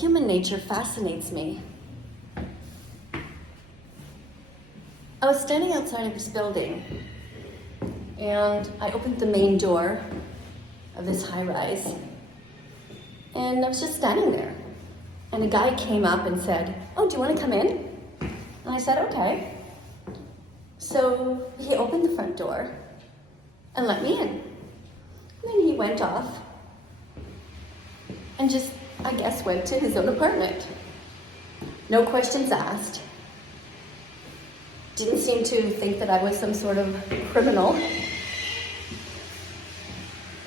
human nature fascinates me. I was standing outside of this building, and I opened the main door of this high-rise, and I was just standing there. And a guy came up and said, "Oh, do you want to come in?" And I said, "Okay." So he opened the front door and let me in. And then he went off and just, I guess, went to his own apartment. No questions asked. Didn't seem to think that I was some sort of criminal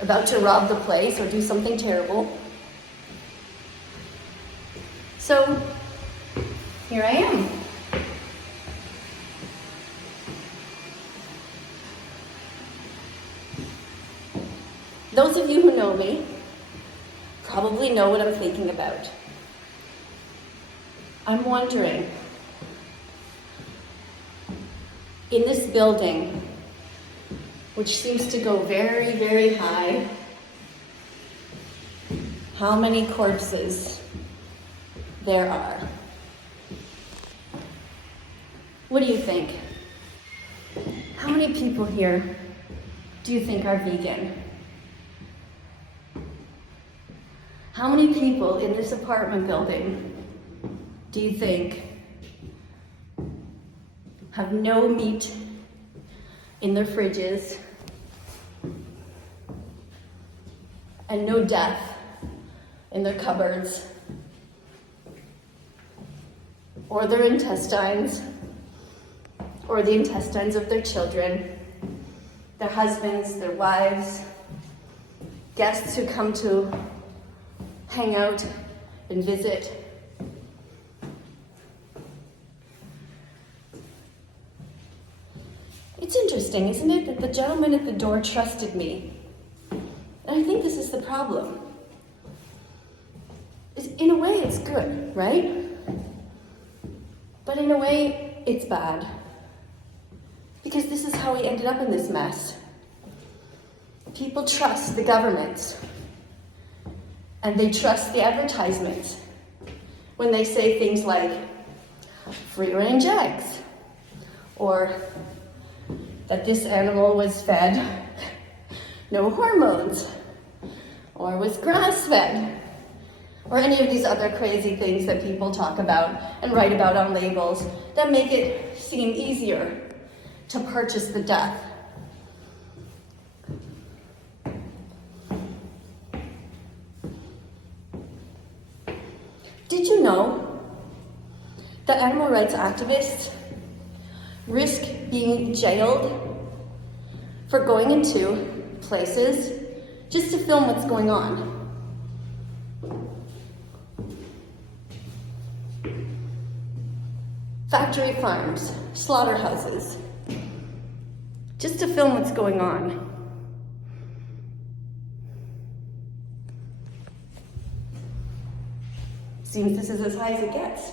about to rob the place or do something terrible. So here I am. Those of you who know me probably know what I'm thinking about. I'm wondering, in this building, which seems to go very, very high, how many corpses there are. What do you think? How many people here do you think are vegan? How many people in this apartment building do you think have no meat in their fridges and no death in their cupboards or their intestines or the intestines of their children, their husbands, their wives, guests who come to hang out and visit? It's interesting, isn't it, that the gentleman at the door trusted me. And I think this is the problem. In a way, it's good, right? But in a way, it's bad. Because this is how we ended up in this mess. People trust the government. And they trust the advertisements when they say things like free-range eggs, or that this animal was fed no hormones, or was grass-fed, or any of these other crazy things that people talk about and write about on labels that make it seem easier to purchase the death. Did you know that animal rights activists risk being jailed for going into places just to film what's going on? Factory farms, slaughterhouses, just to film what's going on. Seems this is as high as it gets.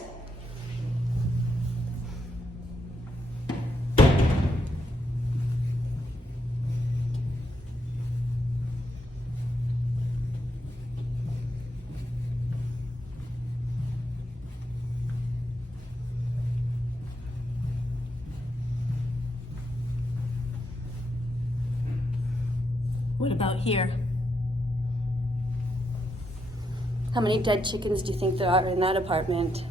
What about here? How many dead chickens do you think there are in that apartment?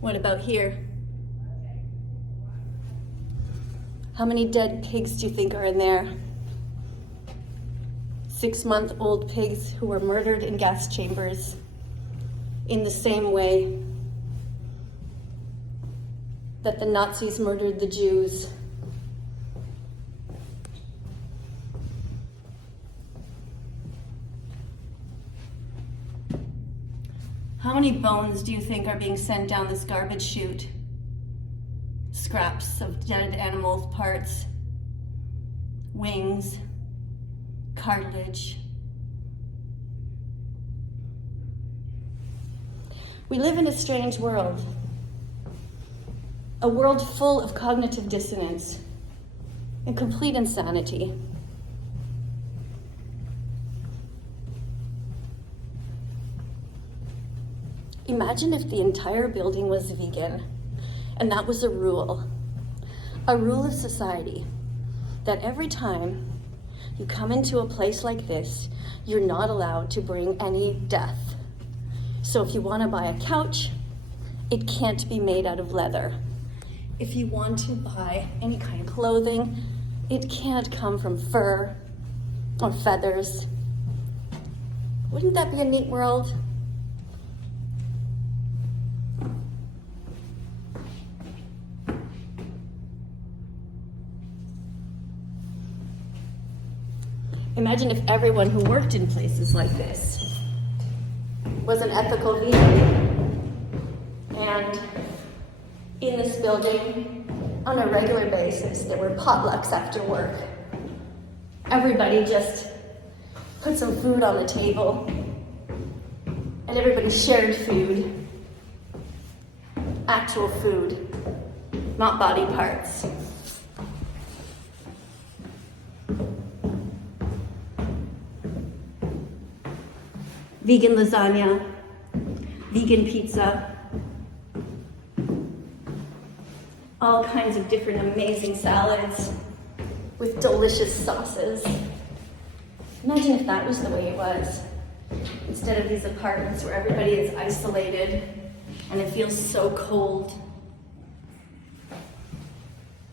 What about here? How many dead pigs do you think are in there? 6-month-old pigs who were murdered in gas chambers in the same way that the Nazis murdered the Jews. How many bones do you think are being sent down this garbage chute? Scraps of dead animal parts, wings, cartilage. We live in a strange world. A world full of cognitive dissonance, and complete insanity. Imagine if the entire building was vegan, and that was a rule of society, that every time you come into a place like this, you're not allowed to bring any death. So if you want to buy a couch, it can't be made out of leather. If you want to buy any kind of clothing, it can't come from fur or feathers. Wouldn't that be a neat world? Imagine if everyone who worked in places like this was an ethical vegan. And in this building, on a regular basis, there were potlucks after work. Everybody just put some food on the table, and everybody shared food. Actual food, not body parts. Vegan lasagna, vegan pizza, all kinds of different amazing salads with delicious sauces. Imagine if that was the way it was, instead of these apartments where everybody is isolated and it feels so cold.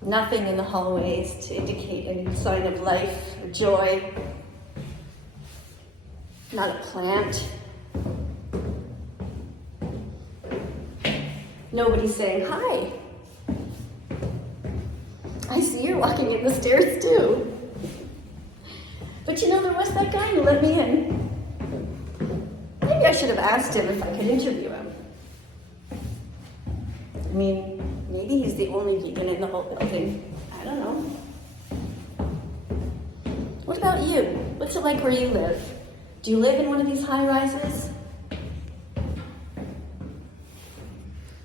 Nothing in the hallways to indicate any sign of life or joy. Not a plant. Nobody saying, "Hi, I see you're walking in the stairs too." But you know, there was that guy who let me in. Maybe I should have asked him if I could interview him. I mean, maybe he's the only vegan in the whole building. I don't know. What about you? What's it like where you live? Do you live in one of these high-rises?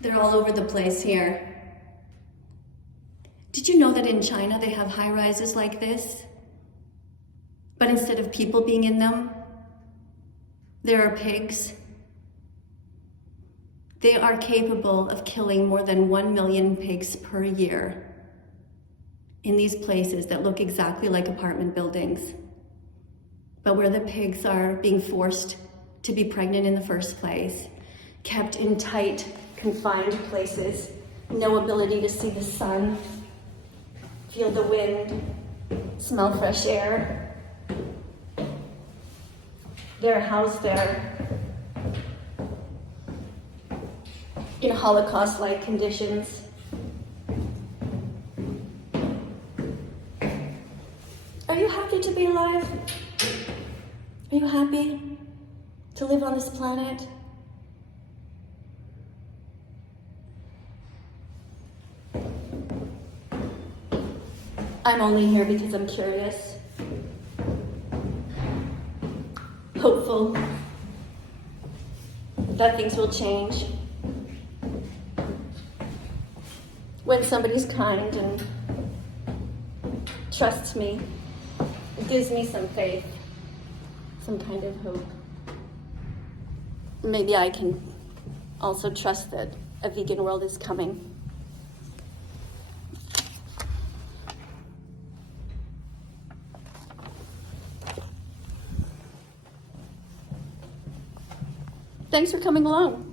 They're all over the place here. Did you know that in China they have high-rises like this? But instead of people being in them, there are pigs. They are capable of killing more than 1 million pigs per year in these places that look exactly like apartment buildings, but where the pigs are being forced to be pregnant in the first place, kept in tight, confined places, no ability to see the sun, feel the wind, smell fresh air. They're housed there in Holocaust-like conditions. Are you happy to be alive? Are you happy to live on this planet? I'm only here because I'm curious, hopeful that things will change. When somebody's kind and trusts me, it gives me some faith, some kind of hope. Maybe I can also trust that a vegan world is coming. Thanks for coming along.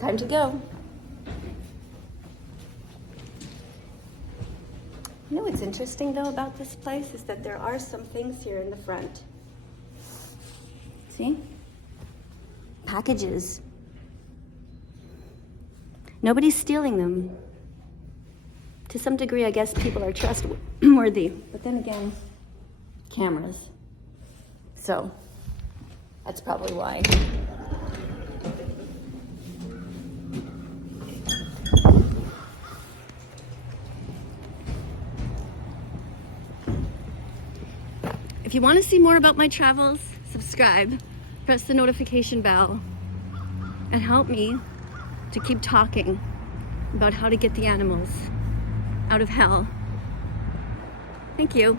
Time to go. You know what's interesting though about this place is that there are some things here in the front. See? Packages. Nobody's stealing them. To some degree, I guess people are trustworthy, but then again, cameras. So, that's probably why. If you want to see more about my travels, subscribe, press the notification bell, and help me to keep talking about how to get the animals out of hell. Thank you.